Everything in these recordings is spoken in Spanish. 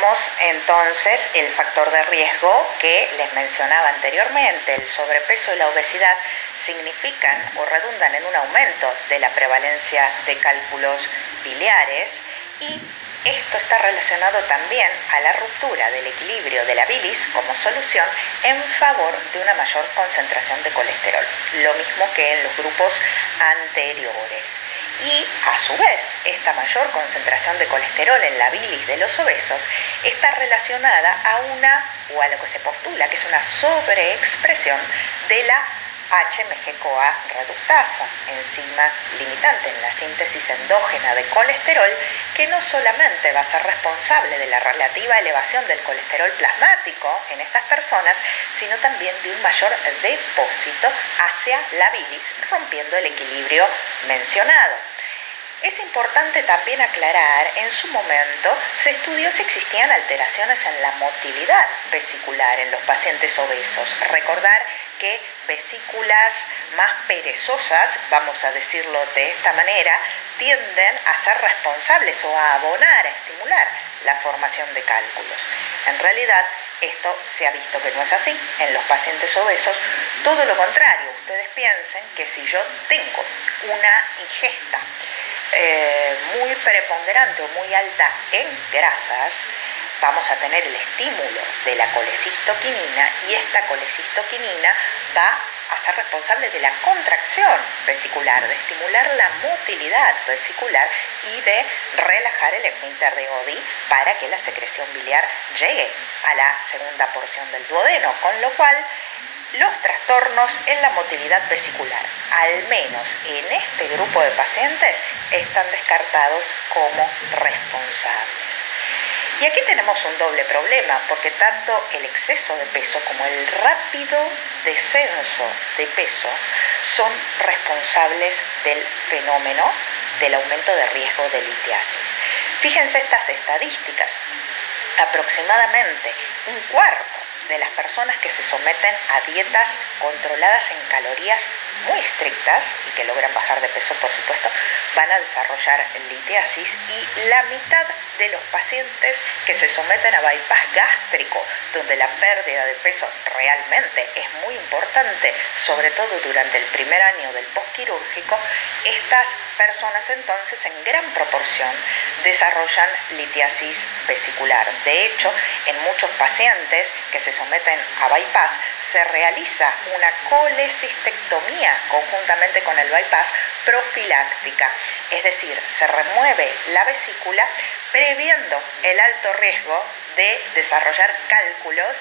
Tenemos entonces el factor de riesgo que les mencionaba anteriormente. El sobrepeso y la obesidad significan o redundan en un aumento de la prevalencia de cálculos biliares, y esto está relacionado también a la ruptura del equilibrio de la bilis como solución en favor de una mayor concentración de colesterol, lo mismo que en los grupos anteriores. Y a su vez, esta mayor concentración de colesterol en la bilis de los obesos está relacionada a lo que se postula que es una sobreexpresión de la HMG-CoA reductasa, enzima limitante en la síntesis endógena de colesterol, que no solamente va a ser responsable de la relativa elevación del colesterol plasmático en estas personas, sino también de un mayor depósito hacia la bilis, rompiendo el equilibrio mencionado. Es importante también aclarar, en su momento se estudió si existían alteraciones en la motilidad vesicular en los pacientes obesos. Recordar que vesículas más perezosas, vamos a decirlo de esta manera, tienden a ser responsables o a abonar, a estimular la formación de cálculos. En realidad, esto se ha visto que no es así en los pacientes obesos. Todo lo contrario, ustedes piensen que si yo tengo una ingesta muy preponderante o muy alta en grasas, vamos a tener el estímulo de la colecistoquinina, y esta colecistoquinina va a ser responsable de la contracción vesicular, de estimular la motilidad vesicular y de relajar el esfínter de Oddi para que la secreción biliar llegue a la segunda porción del duodeno, con lo cual los trastornos en la motilidad vesicular, al menos en este grupo de pacientes, están descartados como responsables. Y aquí tenemos un doble problema, porque tanto el exceso de peso como el rápido descenso de peso son responsables del fenómeno del aumento de riesgo de litiasis. Fíjense estas estadísticas. Aproximadamente un cuarto de las personas que se someten a dietas controladas en calorías muy estrictas y que logran bajar de peso, por supuesto, van a desarrollar litiasis, y la mitad de los pacientes que se someten a bypass gástrico, donde la pérdida de peso realmente es muy importante, sobre todo durante el primer año del postquirúrgico, estas personas entonces en gran proporción desarrollan litiasis vesicular. De hecho, en muchos pacientes que se someten a bypass se realiza una colecistectomía conjuntamente con el bypass profiláctica, es decir, se remueve la vesícula previendo el alto riesgo de desarrollar cálculos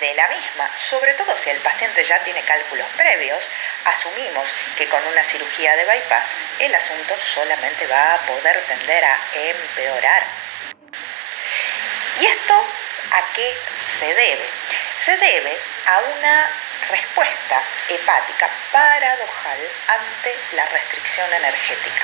de la misma. Sobre todo si el paciente ya tiene cálculos previos, asumimos que con una cirugía de bypass el asunto solamente va a poder tender a empeorar. ¿Y esto a qué se debe? Se debe a una respuesta hepática paradojal ante la restricción energética.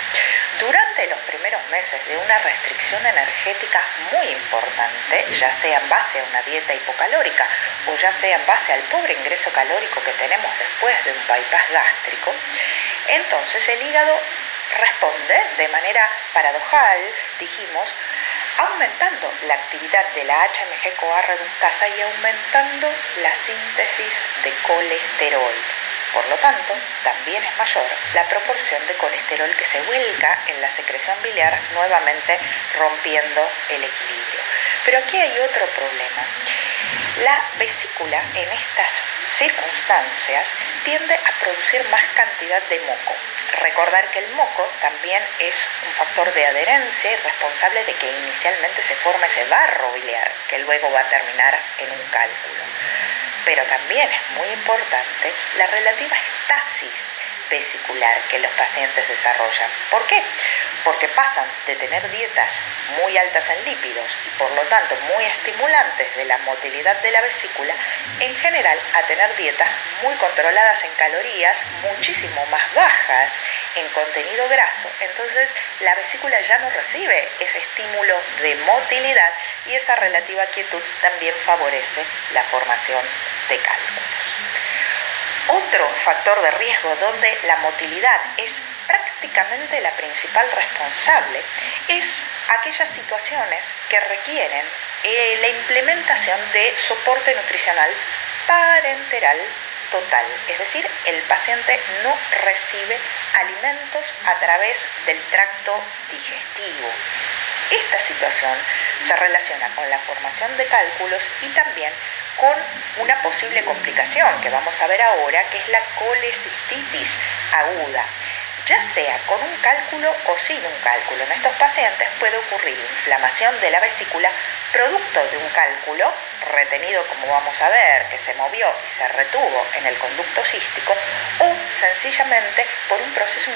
Durante los primeros meses de una restricción energética muy importante, ya sea en base a una dieta hipocalórica o ya sea en base al pobre ingreso calórico que tenemos después de un bypass gástrico, entonces el hígado responde de manera paradojal, dijimos, aumentando la actividad de la HMG-CoA reductasa y aumentando la síntesis de colesterol. Por lo tanto, también es mayor la proporción de colesterol que se vuelca en la secreción biliar, nuevamente rompiendo el equilibrio. Pero aquí hay otro problema. La vesícula en estas circunstancias tiende a producir más cantidad de moco. Recordar que el moco también es un factor de adherencia y responsable de que inicialmente se forme ese barro biliar, que luego va a terminar en un cálculo. Pero también es muy importante la relativa estasis vesicular que los pacientes desarrollan. ¿Por qué? Porque pasan de tener dietas muy altas en lípidos y por lo tanto muy estimulantes de la motilidad de la vesícula, en general a tener dietas muy controladas en calorías, muchísimo más bajas en contenido graso. Entonces la vesícula ya no recibe ese estímulo de motilidad y esa relativa quietud también favorece la formación de cálculos. Otro factor de riesgo donde la motilidad es prácticamente prácticamente la principal responsable es aquellas situaciones que requieren la implementación de soporte nutricional parenteral total, es decir, el paciente no recibe alimentos a través del tracto digestivo. Esta situación se relaciona con la formación de cálculos y también con una posible complicación que vamos a ver ahora, que es la colecistitis aguda. Ya sea con un cálculo o sin un cálculo, en estos pacientes puede ocurrir inflamación de la vesícula producto de un cálculo retenido, como vamos a ver, que se movió y se retuvo en el conducto cístico, o sencillamente por un proceso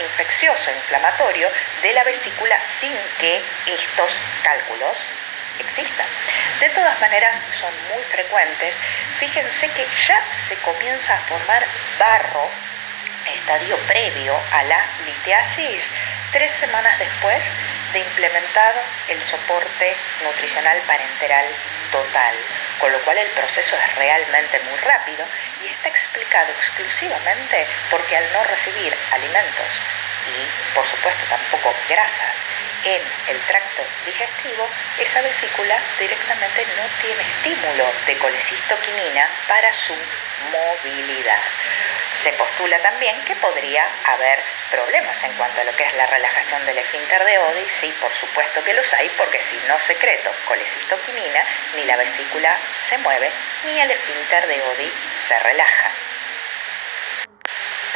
infeccioso, inflamatorio de la vesícula sin que estos cálculos existan. De todas maneras, son muy frecuentes. Fíjense que ya se comienza a formar barro, estadio previo a la litiasis, 3 semanas después de implementado el soporte nutricional parenteral total, con lo cual el proceso es realmente muy rápido y está explicado exclusivamente porque al no recibir alimentos y, por supuesto, tampoco grasas en el tracto digestivo, esa vesícula directamente no tiene estímulo de colecistoquinina para su movilidad. Se postula también que podría haber problemas en cuanto a lo que es la relajación del esfínter de Oddi. Sí, por supuesto que los hay, porque si no secreto colecistoquinina, ni la vesícula se mueve, ni el esfínter de Oddi se relaja.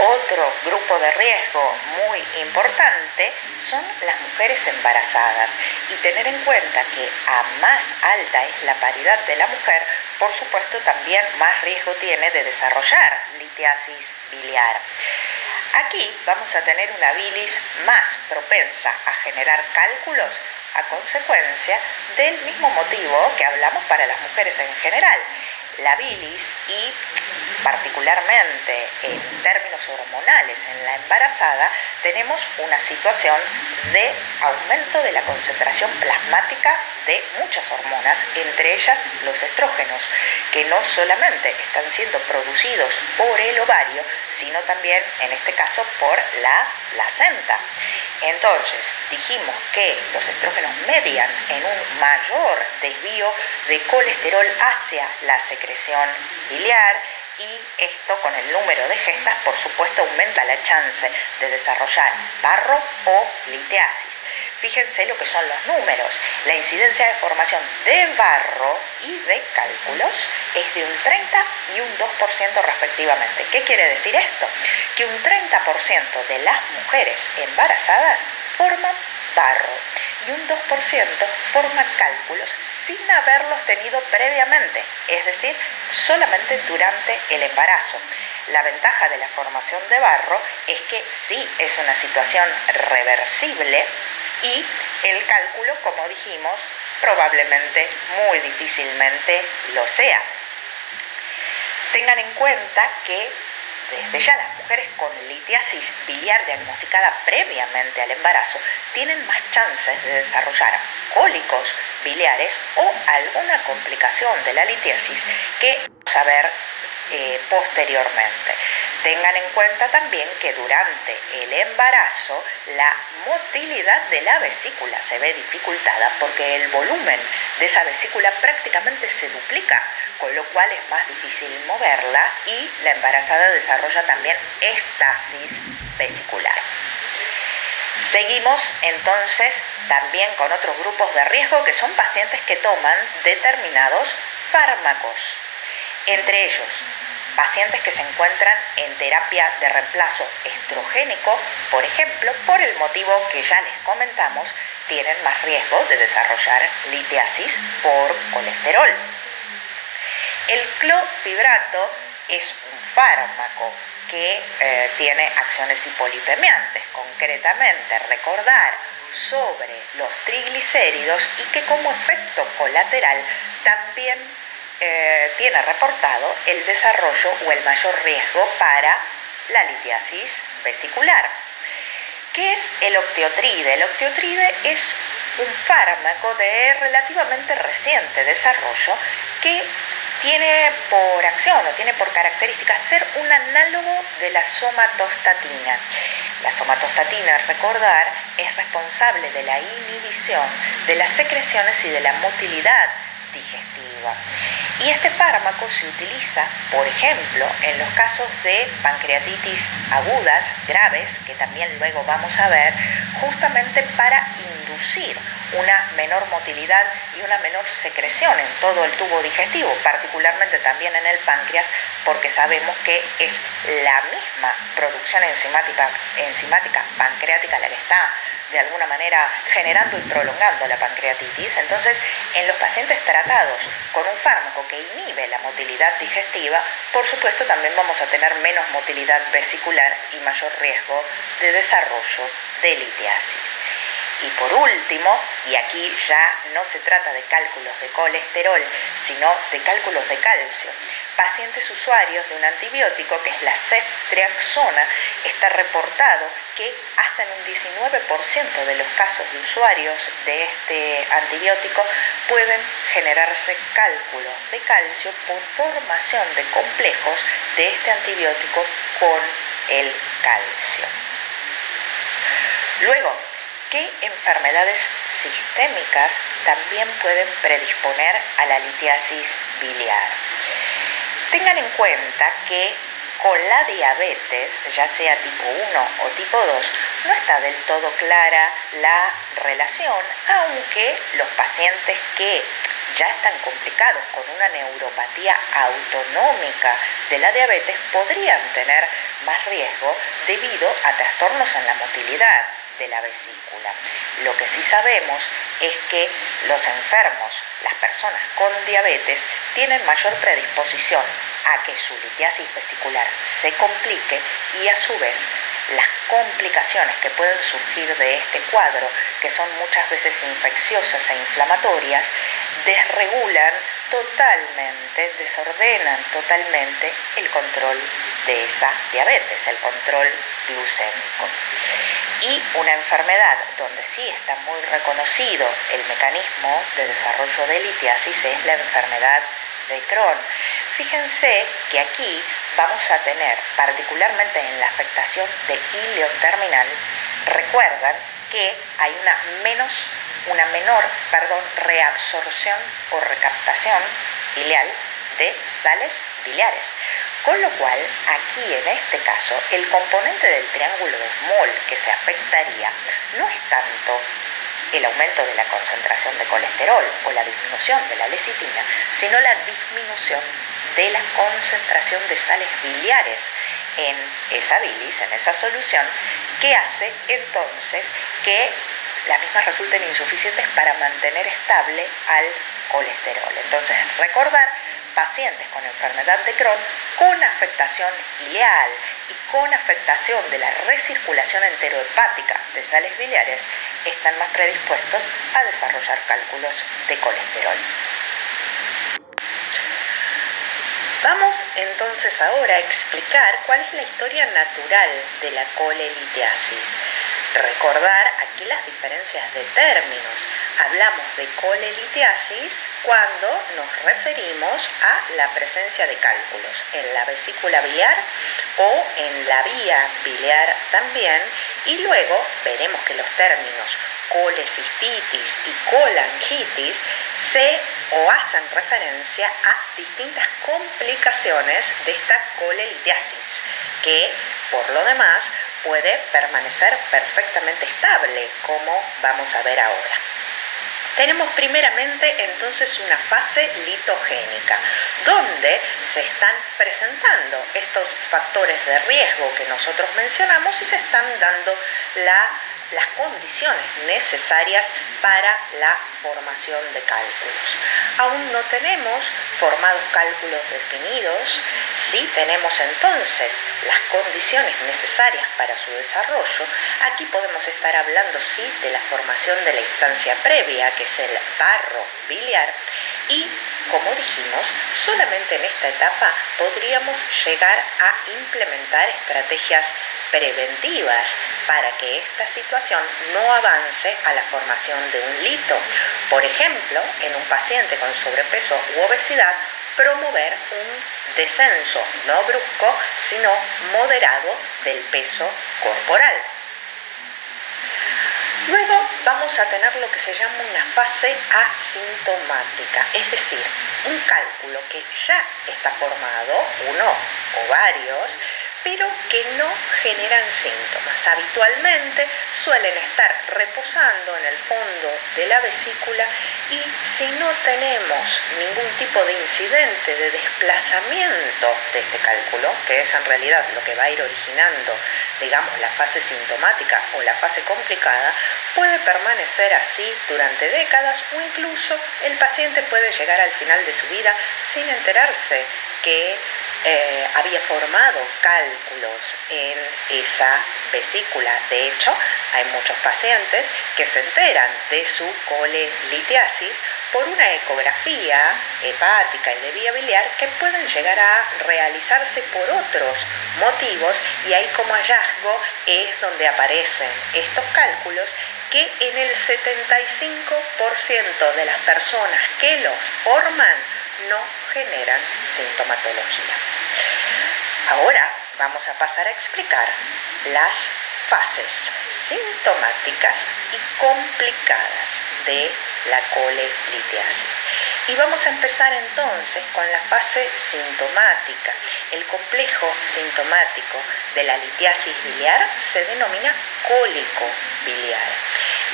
Otro grupo de riesgo muy importante son las mujeres embarazadas, y tener en cuenta que a más alta es la paridad de la mujer, por supuesto también más riesgo tiene de desarrollar litiasis biliar. Aquí vamos a tener una bilis más propensa a generar cálculos a consecuencia del mismo motivo que hablamos para las mujeres en general. La bilis, y particularmente en términos hormonales en la embarazada, tenemos una situación de aumento de la concentración plasmática de muchas hormonas, entre ellas los estrógenos, que no solamente están siendo producidos por el ovario, sino también, en este caso, por la placenta. Entonces, dijimos que los estrógenos median en un mayor desvío de colesterol hacia la secreción biliar, y esto, con el número de gestas, por supuesto, aumenta la chance de desarrollar barro o litiasis. Fíjense lo que son los números. La incidencia de formación de barro y de cálculos es de un 30 y un 2% respectivamente. ¿Qué quiere decir esto? Que un 30% de las mujeres embarazadas forman barro y un 2% forman cálculos sin haberlos tenido previamente, es decir, solamente durante el embarazo. La ventaja de la formación de barro es que sí es una situación reversible, y el cálculo, como dijimos, probablemente muy difícilmente lo sea. Tengan en cuenta que desde ya las mujeres con litiasis biliar diagnosticada previamente al embarazo tienen más chances de desarrollar cólicos biliares o alguna complicación de la litiasis que vamos a ver posteriormente. Tengan en cuenta también que durante el embarazo la motilidad de la vesícula se ve dificultada porque el volumen de esa vesícula prácticamente se duplica, con lo cual es más difícil moverla, y la embarazada desarrolla también estasis vesicular. Seguimos entonces también con otros grupos de riesgo, que son pacientes que toman determinados fármacos, entre ellos pacientes que se encuentran en terapia de reemplazo estrogénico, por ejemplo, por el motivo que ya les comentamos, tienen más riesgo de desarrollar litiasis por colesterol. El clofibrato es un fármaco que tiene acciones hipolipemiantes, concretamente recordar sobre los triglicéridos, y que como efecto colateral también tiene reportado el desarrollo o el mayor riesgo para la litiasis vesicular. ¿Qué es el octiotride? El octiotride es un fármaco de relativamente reciente desarrollo que tiene por acción o tiene por característica ser un análogo de la somatostatina. La somatostatina, recordar, es responsable de la inhibición de las secreciones y de la motilidad digestiva. Y este fármaco se utiliza, por ejemplo, en los casos de pancreatitis agudas, graves, que también luego vamos a ver, justamente para inducir una menor motilidad y una menor secreción en todo el tubo digestivo, particularmente también en el páncreas, porque sabemos que es la misma producción enzimática pancreática la que está de alguna manera generando y prolongando la pancreatitis. Entonces, en los pacientes tratados con un fármaco que inhibe la motilidad digestiva, por supuesto también vamos a tener menos motilidad vesicular y mayor riesgo de desarrollo de litiasis. Y por último, y aquí ya no se trata de cálculos de colesterol, sino de cálculos de calcio, pacientes usuarios de un antibiótico que es la ceftriaxona, está reportado que hasta en un 19% de los casos de usuarios de este antibiótico pueden generarse cálculos de calcio por formación de complejos de este antibiótico con el calcio. Luego, ¿qué enfermedades sistémicas también pueden predisponer a la litiasis biliar? Tengan en cuenta que con la diabetes, ya sea tipo 1 o tipo 2, no está del todo clara la relación, aunque los pacientes que ya están complicados con una neuropatía autonómica de la diabetes podrían tener más riesgo debido a trastornos en la motilidad de la vesícula. Lo que sí sabemos es que los enfermos, las personas con diabetes, tienen mayor predisposición a que su litiasis vesicular se complique y a su vez las complicaciones que pueden surgir de este cuadro, que son muchas veces infecciosas e inflamatorias, desregulan totalmente, desordenan totalmente el control de esa diabetes, el control glucémico. Y una enfermedad donde sí está muy reconocido el mecanismo de desarrollo de litiasis es la enfermedad de Crohn. Fíjense que aquí vamos a tener, particularmente en la afectación de hilo terminal, recuerdan que hay una menor reabsorción o recaptación ileal de sales biliares. Con lo cual, aquí en este caso, el componente del triángulo de Small que se afectaría no es tanto el aumento de la concentración de colesterol o la disminución de la lecitina, sino la disminución de la concentración de sales biliares en esa bilis, en esa solución, que hace entonces que las mismas resulten insuficientes para mantener estable al colesterol. Entonces, recordar, pacientes con enfermedad de Crohn con afectación ileal y con afectación de la recirculación enterohepática de sales biliares están más predispuestos a desarrollar cálculos de colesterol. Vamos entonces ahora a explicar cuál es la historia natural de la colelitiasis. Recordar aquí las diferencias de términos. Hablamos de colelitiasis cuando nos referimos a la presencia de cálculos en la vesícula biliar o en la vía biliar también, y luego veremos que los términos colecistitis y colangitis hacen referencia a distintas complicaciones de esta colelitiasis, que por lo demás puede permanecer perfectamente estable, como vamos a ver ahora. Tenemos primeramente entonces una fase litogénica, donde se están presentando estos factores de riesgo que nosotros mencionamos y se están dando las condiciones necesarias para la formación de cálculos. Aún no tenemos formados cálculos definidos, sí tenemos entonces las condiciones necesarias para su desarrollo. Aquí podemos estar hablando sí de la formación de la instancia previa, que es el barro biliar, y como dijimos, solamente en esta etapa podríamos llegar a implementar estrategias preventivas para que esta situación no avance a la formación de un lito. Por ejemplo, en un paciente con sobrepeso u obesidad, promover un descenso no brusco, sino moderado del peso corporal. Luego vamos a tener lo que se llama una fase asintomática, es decir, un cálculo que ya está formado, uno o varios, pero que no generan síntomas. Habitualmente suelen estar reposando en el fondo de la vesícula y si no tenemos ningún tipo de incidente de desplazamiento de este cálculo, que es en realidad lo que va a ir originando, digamos, la fase sintomática o la fase complicada, puede permanecer así durante décadas o incluso el paciente puede llegar al final de su vida sin enterarse que había formado cálculos en esa vesícula. De hecho, hay muchos pacientes que se enteran de su colelitiasis por una ecografía hepática y de vía biliar que pueden llegar a realizarse por otros motivos y ahí como hallazgo es donde aparecen estos cálculos que en el 75% de las personas que los forman no generan sintomatología. Ahora vamos a pasar a explicar las fases sintomáticas y complicadas de la colelitiasis. Y vamos a empezar entonces con la fase sintomática. El complejo sintomático de la litiasis biliar se denomina cólico biliar.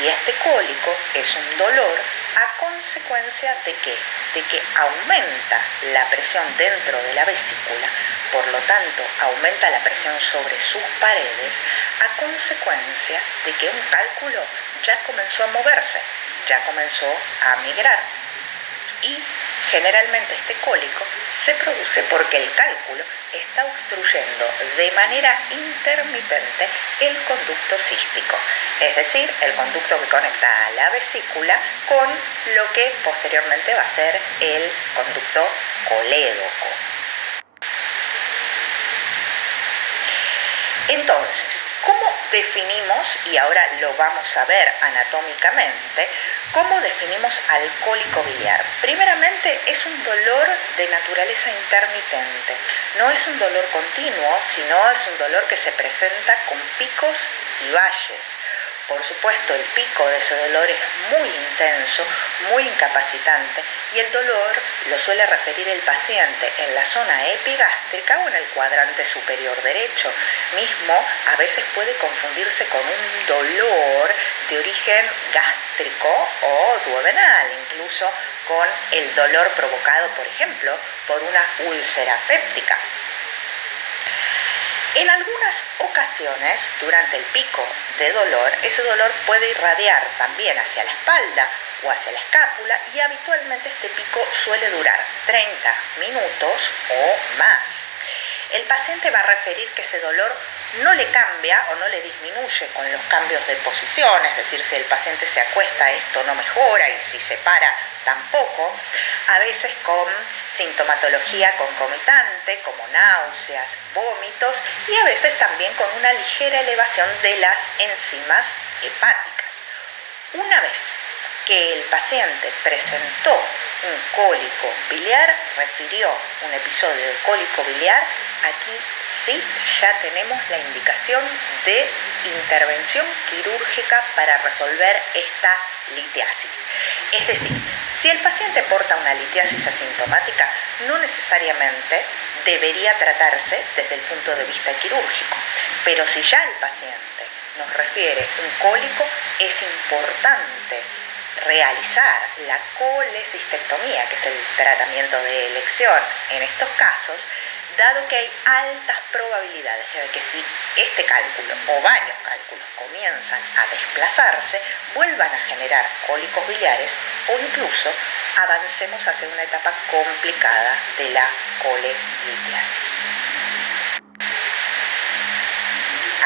Y este cólico es un dolor a consecuencia de ¿qué? De que aumenta la presión dentro de la vesícula, por lo tanto aumenta la presión sobre sus paredes a consecuencia de que un cálculo ya comenzó a moverse, ya comenzó a migrar. Y generalmente este cólico se produce porque el cálculo está obstruyendo de manera intermitente el conducto cístico, es decir, el conducto que conecta a la vesícula con lo que posteriormente va a ser el conducto colédoco. Entonces, ¿cómo definimos, y ahora lo vamos a ver anatómicamente, cómo definimos al cólico biliar? Primeramente, es un dolor de naturaleza intermitente. No es un dolor continuo, sino es un dolor que se presenta con picos y valles. Por supuesto, el pico de ese dolor es muy intenso, muy incapacitante y el dolor lo suele referir el paciente en la zona epigástrica o en el cuadrante superior derecho. Mismo a veces puede confundirse con un dolor de origen gástrico o duodenal, incluso con el dolor provocado, por ejemplo, por una úlcera péptica. En algunas ocasiones, durante el pico de dolor, ese dolor puede irradiar también hacia la espalda o hacia la escápula y habitualmente este pico suele durar 30 minutos o más. El paciente va a referir que ese dolor no le cambia o no le disminuye con los cambios de posición, es decir, si el paciente se acuesta esto no mejora y si se para tampoco, a veces con sintomatología concomitante como náuseas, vómitos y a veces también con una ligera elevación de las enzimas hepáticas. Una vez que el paciente presentó un cólico biliar, refirió un episodio de cólico biliar, aquí sí ya tenemos la indicación de intervención quirúrgica para resolver esta litiasis. Es decir, si el paciente porta una litiasis asintomática, no necesariamente debería tratarse desde el punto de vista quirúrgico, pero si ya el paciente nos refiere un cólico, es importante realizar la colecistectomía, que es el tratamiento de elección en estos casos, dado que hay altas probabilidades de que si este cálculo o varios cálculos comienzan a desplazarse, vuelvan a generar cólicos biliares o incluso avancemos hacia una etapa complicada de la colelitiasis.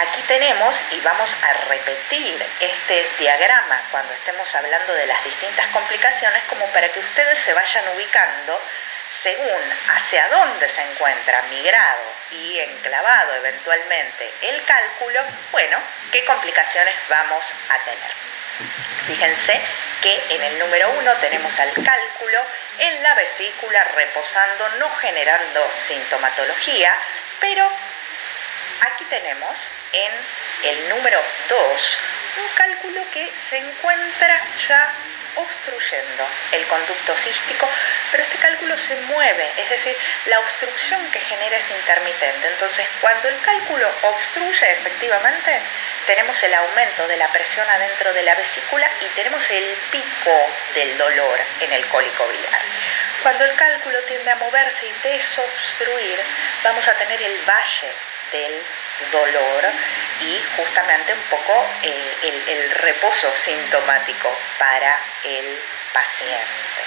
Aquí tenemos, y vamos a repetir este diagrama cuando estemos hablando de las distintas complicaciones, como para que ustedes se vayan ubicando según hacia dónde se encuentra migrado y enclavado eventualmente el cálculo, bueno, qué complicaciones vamos a tener. Fíjense que en el número 1 tenemos al cálculo en la vesícula reposando, no generando sintomatología, pero aquí tenemos en el número 2 un cálculo que se encuentra ya obstruyendo el conducto cístico, pero este cálculo se mueve, es decir, la obstrucción que genera es intermitente. Entonces, cuando el cálculo obstruye efectivamente, tenemos el aumento de la presión adentro de la vesícula y tenemos el pico del dolor en el cólico biliar. Cuando el cálculo tiende a moverse y desobstruir, vamos a tener el valle del dolor y justamente un poco el reposo sintomático para el paciente.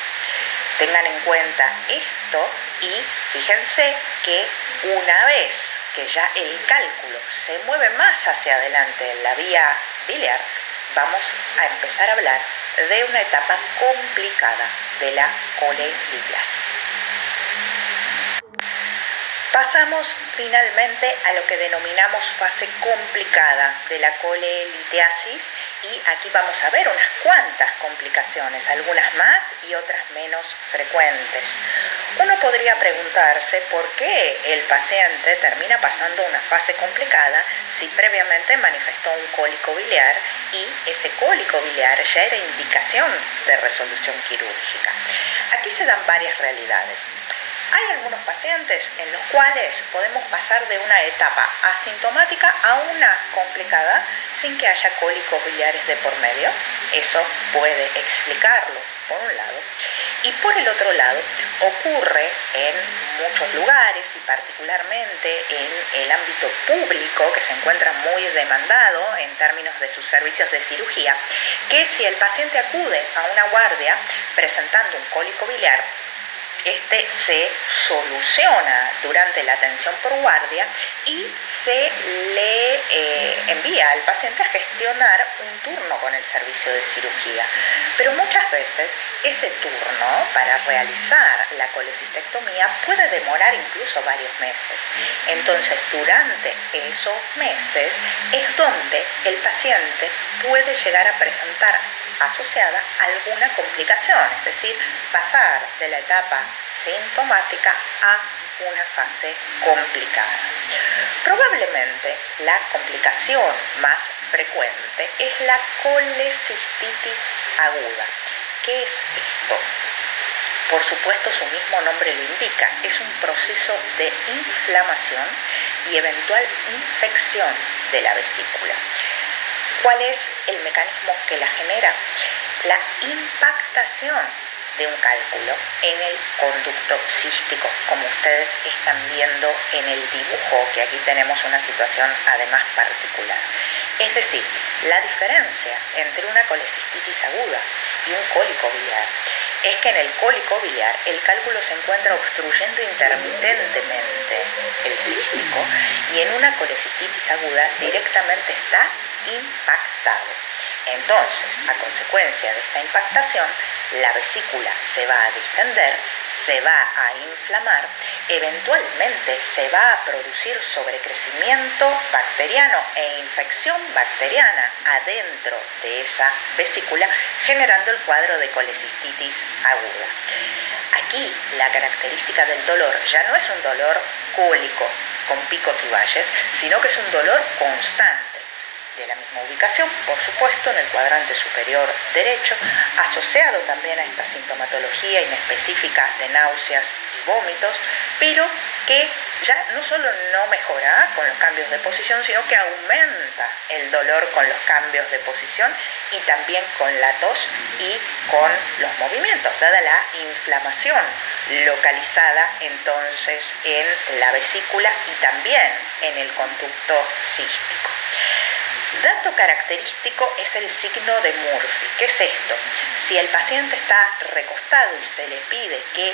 Tengan en cuenta esto y fíjense que una vez que ya el cálculo se mueve más hacia adelante en la vía biliar, vamos a empezar a hablar de una etapa complicada de la colelitiasis. Pasamos finalmente a lo que denominamos fase complicada de la colelitiasis y aquí vamos a ver unas cuantas complicaciones, algunas más y otras menos frecuentes. Uno podría preguntarse por qué el paciente termina pasando una fase complicada si previamente manifestó un cólico biliar y ese cólico biliar ya era indicación de resolución quirúrgica. Aquí se dan varias realidades. Hay algunos pacientes en los cuales podemos pasar de una etapa asintomática a una complicada sin que haya cólicos biliares de por medio. Eso puede explicarlo, por un lado. Y por el otro lado, ocurre en muchos lugares y particularmente en el ámbito público, que se encuentra muy demandado en términos de sus servicios de cirugía, que si el paciente acude a una guardia presentando un cólico biliar, este se soluciona durante la atención por guardia y se le envía al paciente a gestionar un turno con el servicio de cirugía. Pero muchas veces ese turno para realizar la colecistectomía puede demorar incluso varios meses. Entonces, durante esos meses es donde el paciente puede llegar a presentar asociada alguna complicación, es decir, pasar de la etapa sintomática a una fase complicada. Probablemente la complicación más frecuente es la colecistitis aguda. ¿Qué es esto? Por supuesto, su mismo nombre lo indica, es un proceso de inflamación y eventual infección de la vesícula. ¿Cuál es el mecanismo que la genera? La impactación de un cálculo en el conducto cístico, como ustedes están viendo en el dibujo, que aquí tenemos una situación además particular. Es decir, la diferencia entre una colecistitis aguda y un cólico biliar es que en el cólico biliar el cálculo se encuentra obstruyendo intermitentemente el cístico y en una colecistitis aguda directamente está impactado. Entonces, a consecuencia de esta impactación, la vesícula se va a distender, se va a inflamar, eventualmente se va a producir sobrecrecimiento bacteriano e infección bacteriana adentro de esa vesícula, generando el cuadro de colecistitis aguda. Aquí la característica del dolor ya no es un dolor cólico con picos y valles, sino que es un dolor constante, de la misma ubicación, por supuesto, en el cuadrante superior derecho, asociado también a esta sintomatología inespecífica de náuseas y vómitos, pero que ya no solo no mejora con los cambios de posición, sino que aumenta el dolor con los cambios de posición y también con la tos y con los movimientos, dada la inflamación localizada entonces en la vesícula y también en el conducto cístico. Dato característico es el signo de Murphy. ¿Qué es esto? Si el paciente está recostado y se le pide que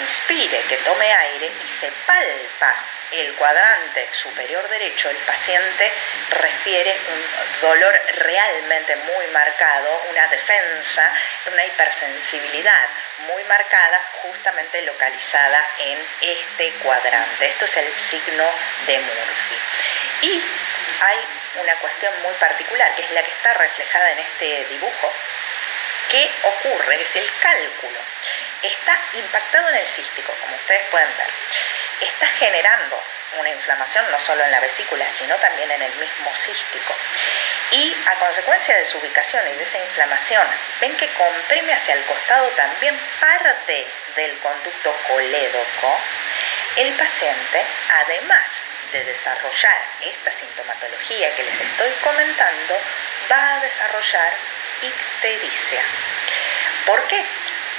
inspire, que tome aire y se palpa el cuadrante superior derecho, el paciente refiere un dolor realmente muy marcado, una defensa, una hipersensibilidad muy marcada, justamente localizada en este cuadrante. Esto es el signo de Murphy. Y hay una cuestión muy particular, que es la que está reflejada en este dibujo, ¿Qué ocurre? Es el cálculo está impactado en el cístico, como ustedes pueden ver. Está generando una inflamación no solo en la vesícula, sino también en el mismo cístico. Y a consecuencia de su ubicación y de esa inflamación, ven que comprime hacia el costado también parte del conducto colédoco. El paciente, además de desarrollar esta sintomatología que les estoy comentando, va a desarrollar ictericia. ¿Por qué?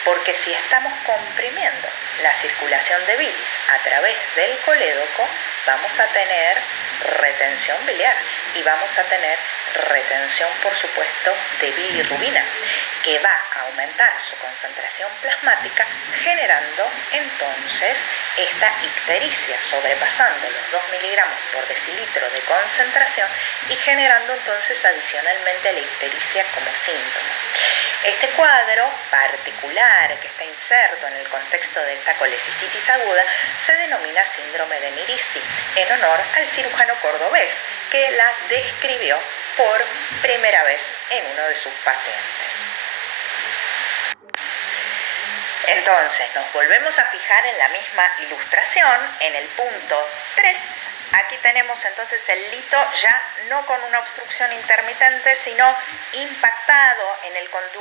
Porque si estamos comprimiendo la circulación de bilis a través del colédoco, vamos a tener retención biliar y vamos a tener retención, por supuesto, de bilirrubina, que va a aumentar su concentración plasmática, generando entonces esta ictericia, sobrepasando los 2 miligramos por decilitro de concentración y generando entonces adicionalmente la ictericia como síntoma. Este cuadro particular que está inserto en el contexto de esta colecistitis aguda se denomina síndrome de Mirici, en honor al cirujano cordobés que la describió por primera vez en uno de sus pacientes. Entonces, nos volvemos a fijar en la misma ilustración, en el punto 3. Aquí tenemos entonces el lito ya no con una obstrucción intermitente, sino impactado en el conducto